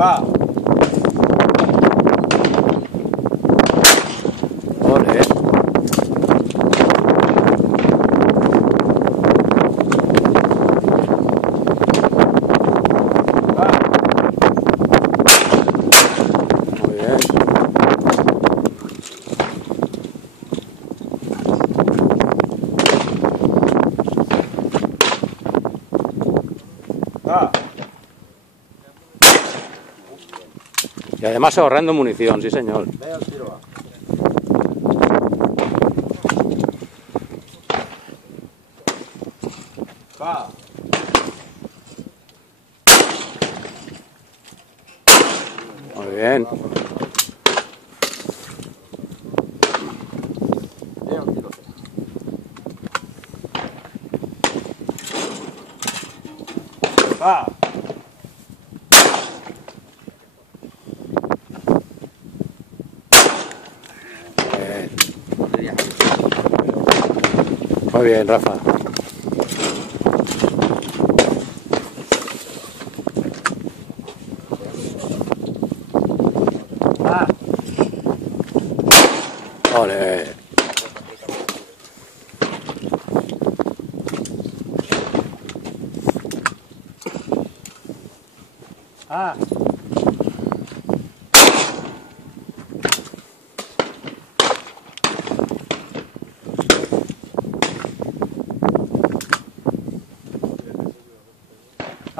¡Ah! Ole. Muy bien. ¡Ah! Y además ahorrando munición, sí señor. Ve al tiro, va. ¡Ah! Muy bien. Ve al tiro. ¡Ah! Bien. Muy bien, Rafa. ¡Ah! Ole. ¡Ah!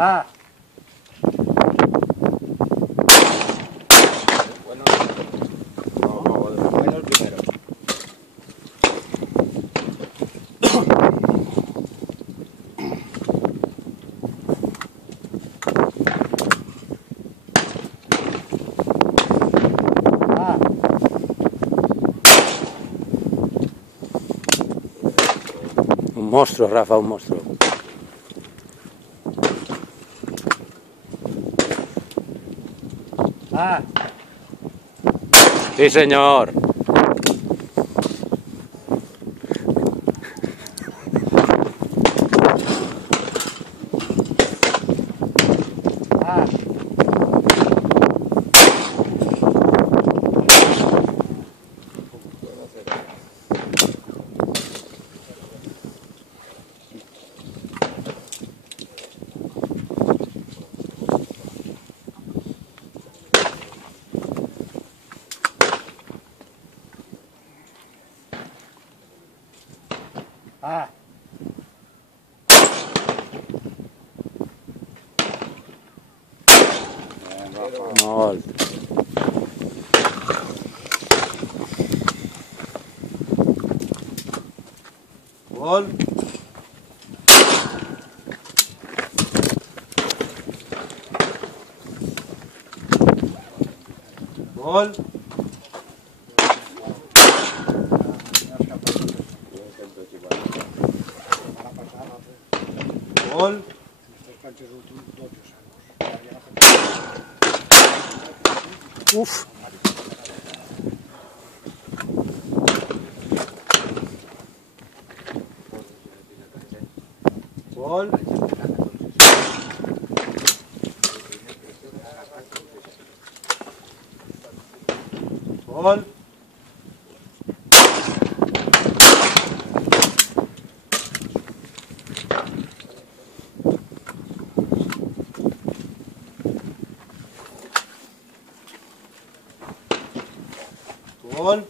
¡Ah! Bueno, bueno el primero. ¡Ah! Un monstruo, Rafa, un monstruo. ¡Ah! Sí, señor. ¡Ah! ¡Ah! Molt. Gol. Gol. Gol. Uf. Gol. Gol. Gol.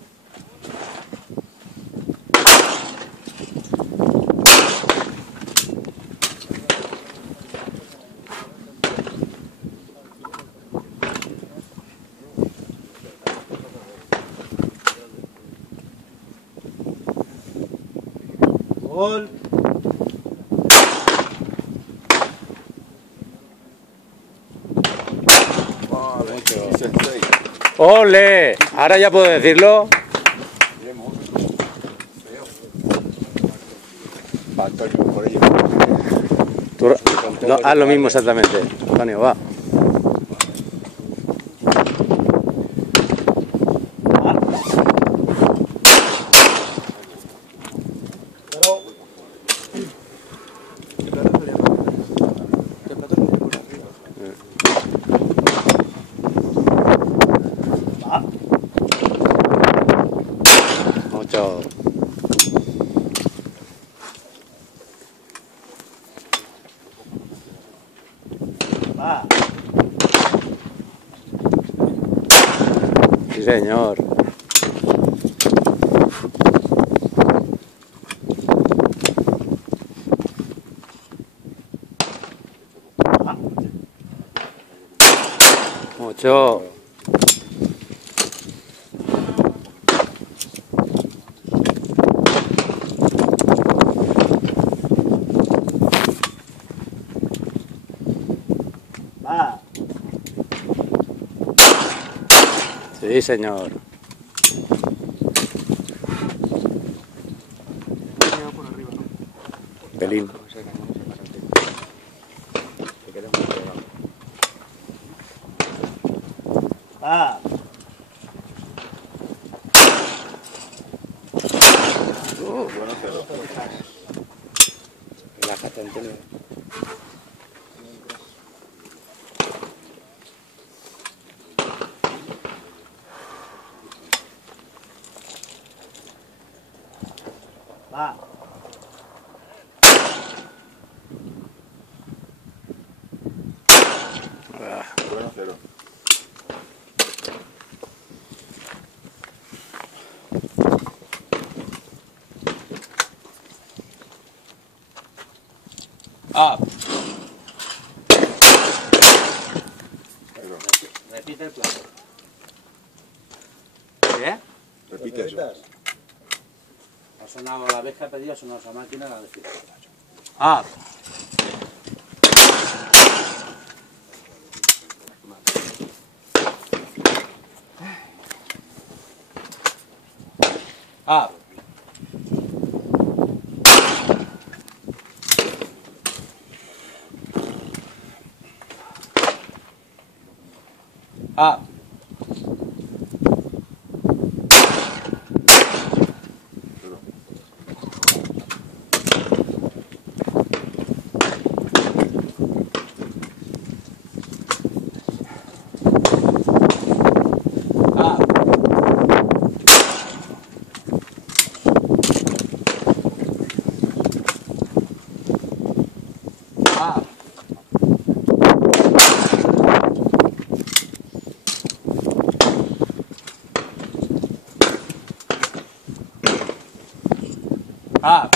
Gol. ¡Ole! Ahora ya puedo decirlo. Tú, no, haz lo mismo exactamente. Antonio, va. Va. Sí, señor. Mucho. Va. Sí, señor. Pelín. Va. Relájate, Antonio. Va. Bueno, 0. Up. Repite el plato. ¿Qué? Repite eso. Ha sonado la vez que ha pedido, ha sonado esa máquina, la decir. Up. Up. Up. Up.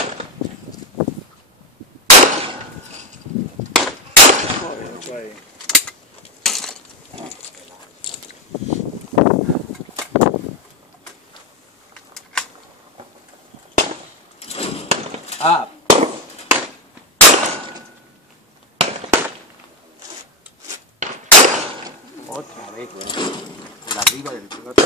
Up. Otra vez, de arriba del piloto.